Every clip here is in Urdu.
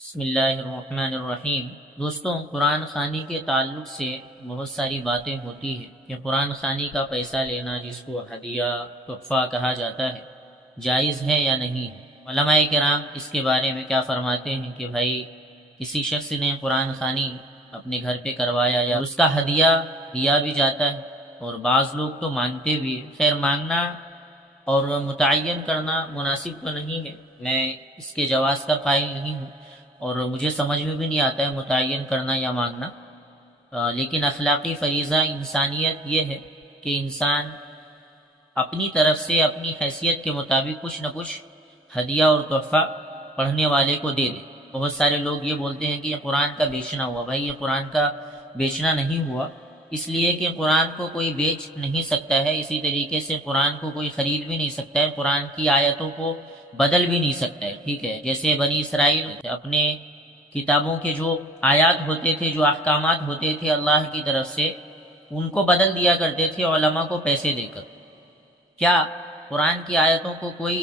بسم اللہ الرحمن الرحیم۔ دوستوں، قرآن خوانی کے تعلق سے بہت ساری باتیں ہوتی ہیں کہ قرآن خوانی کا پیسہ لینا، جس کو ہدیہ تحفہ کہا جاتا ہے، جائز ہے یا نہیں ہے۔ علماء کرام اس کے بارے میں کیا فرماتے ہیں کہ بھائی، کسی شخص نے قرآن خوانی اپنے گھر پہ کروایا یا اس کا ہدیہ دیا بھی جاتا ہے، اور بعض لوگ تو مانگتے بھی ہیں۔ خیر، مانگنا اور متعین کرنا مناسب تو نہیں ہے، میں اس کے جواز کا قائل نہیں ہوں، اور مجھے سمجھ میں بھی نہیں آتا ہے متعین کرنا یا مانگنا۔ لیکن اخلاقی فریضہ انسانیت یہ ہے کہ انسان اپنی طرف سے اپنی حیثیت کے مطابق کچھ نہ کچھ ہدیہ اور تحفہ پڑھنے والے کو دے دے۔ بہت سارے لوگ یہ بولتے ہیں کہ یہ قرآن کا بیچنا ہوا۔ بھائی، یہ قرآن کا بیچنا نہیں ہوا، اس لیے کہ قرآن کو کوئی بیچ نہیں سکتا ہے، اسی طریقے سے قرآن کو کوئی خرید بھی نہیں سکتا ہے، قرآن کی آیتوں کو بدل بھی نہیں سکتا ہے، ٹھیک ہے۔ جیسے بنی اسرائیل اپنے کتابوں کے جو آیات ہوتے تھے، جو احکامات ہوتے تھے اللہ کی طرف سے، ان کو بدل دیا کرتے تھے علماء کو پیسے دے کر۔ کیا قرآن کی آیتوں کو کوئی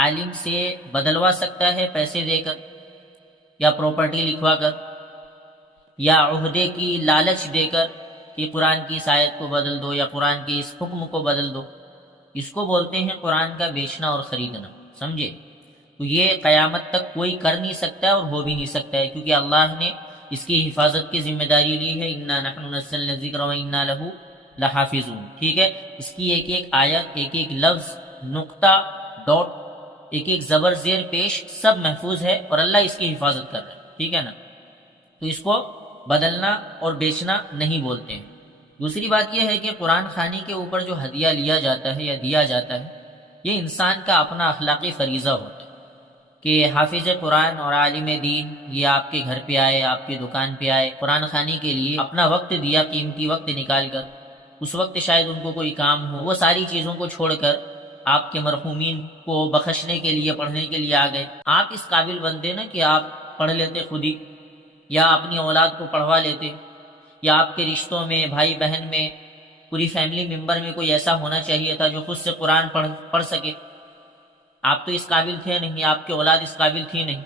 عالم سے بدلوا سکتا ہے پیسے دے کر، یا پراپرٹی لکھوا کر، یا عہدے کی لالچ دے کر کہ قرآن کی اس آیت کو بدل دو یا قرآن کے اس حکم کو بدل دو؟ اس کو بولتے ہیں قرآن کا بیچنا اور خریدنا، سمجھے؟ تو یہ قیامت تک کوئی کر نہیں سکتا ہے اور ہو بھی نہیں سکتا ہے، کیونکہ اللہ نے اس کی حفاظت کی ذمہ داری لی ہے۔ انا نحن نزلنا الذکر وانا لہ لحافظون، ٹھیک ہے۔ اس کی ایک ایک آیت، ایک ایک لفظ، نقطہ، ڈاٹ، ایک ایک زبر زیر پیش، سب محفوظ ہے، اور اللہ اس کی حفاظت کر رہا ہے، ٹھیک ہے نا۔ تو اس کو بدلنا اور بیچنا نہیں بولتے ہیں۔ دوسری بات یہ ہے کہ قرآن خوانی کے اوپر جو ہدیہ لیا جاتا ہے یا دیا جاتا ہے، یہ انسان کا اپنا اخلاقی فریضہ ہوتا ہے کہ حافظ قرآن اور عالم دین یہ آپ کے گھر پہ آئے، آپ کی دکان پہ آئے، قرآن خوانی کے لیے اپنا وقت دیا، قیمتی وقت نکال کر۔ اس وقت شاید ان کو کوئی کام ہو، وہ ساری چیزوں کو چھوڑ کر آپ کے مرحومین کو بخشنے کے لیے، پڑھنے کے لیے آ گئے۔ آپ اس قابل بنتے نا کہ آپ پڑھ لیتے خود ہی، یا اپنی اولاد کو پڑھوا لیتے، یا آپ کے رشتوں میں، بھائی بہن میں، پوری فیملی ممبر میں کوئی ایسا ہونا چاہیے تھا جو خود سے قرآن پڑھ سکے۔ آپ تو اس قابل تھے نہیں، آپ کی اولاد اس قابل تھی نہیں،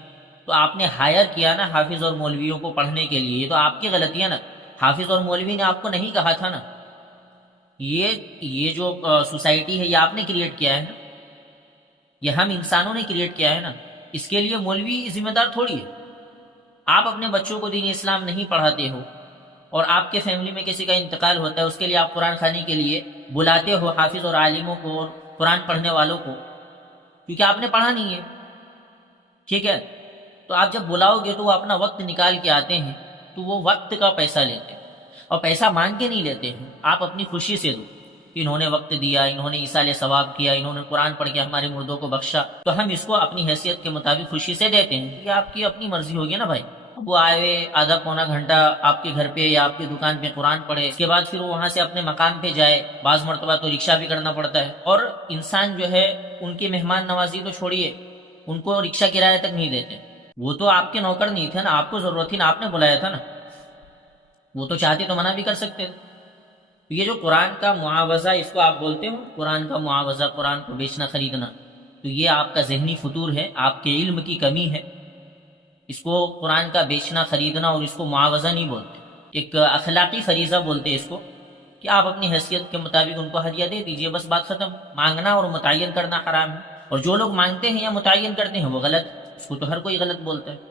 تو آپ نے ہائر کیا نا حافظ اور مولویوں کو پڑھنے کے لیے۔ یہ تو آپ کی غلطی ہے نا، حافظ اور مولوی نے آپ کو نہیں کہا تھا نا۔ یہ جو سوسائٹی ہے، یہ آپ نے کریٹ کیا ہے نا، یہ ہم انسانوں نے کریٹ کیا ہے نا۔ اس کے لیے مولوی ذمہ دار تھوڑی ہے۔ آپ اپنے بچوں کو دین اسلام نہیں پڑھاتے ہو، اور آپ کے فیملی میں کسی کا انتقال ہوتا ہے، اس کے لیے آپ قرآن خوانی کے لیے بلاتے ہو حافظ اور عالموں کو اور قرآن پڑھنے والوں کو، کیونکہ آپ نے پڑھا نہیں ہے، ٹھیک ہے۔ تو آپ جب بلاؤ گے تو وہ اپنا وقت نکال کے آتے ہیں، تو وہ وقت کا پیسہ لیتے ہیں، اور پیسہ مانگ کے نہیں لیتے ہیں، آپ اپنی خوشی سے دو کہ انہوں نے وقت دیا، انہوں نے ایصال ثواب کیا، انہوں نے قرآن پڑھ کے ہمارے مردوں کو بخشا، تو ہم اس کو اپنی حیثیت کے مطابق خوشی سے دیتے ہیں۔ یہ آپ کی اپنی مرضی ہوگی نا بھائی۔ وہ آئے، آدھا پونا گھنٹہ آپ کے گھر پہ یا آپ کی دکان پہ قرآن پڑھے، اس کے بعد پھر وہ وہاں سے اپنے مقام پہ جائے، بعض مرتبہ تو رکشہ بھی کرنا پڑتا ہے، اور انسان جو ہے ان کی مہمان نوازی تو چھوڑیے، ان کو رکشہ کرایہ تک نہیں دیتے۔ وہ تو آپ کے نوکر نہیں تھے نا، آپ کو ضرورت تھی نا، آپ نے بلایا تھا نا، وہ تو چاہتے تو منع بھی کر سکتے تھے۔ تو یہ جو قرآن کا معاوضہ، اس کو آپ بولتے ہو قرآن کا معاوضہ، قرآن کو بیچنا خریدنا، تو یہ آپ کا ذہنی فطور ہے، آپ کے علم کی کمی ہے۔ اس کو قرآن کا بیچنا خریدنا اور اس کو معاوضہ نہیں بولتے، ایک اخلاقی فریضہ بولتے اس کو، کہ آپ اپنی حیثیت کے مطابق ان کو ہدیہ دے دیجئے، بس بات ختم۔ مانگنا اور متعین کرنا حرام ہے، اور جو لوگ مانگتے ہیں یا متعین کرتے ہیں وہ غلط، اس کو تو ہر کوئی غلط بولتا ہے۔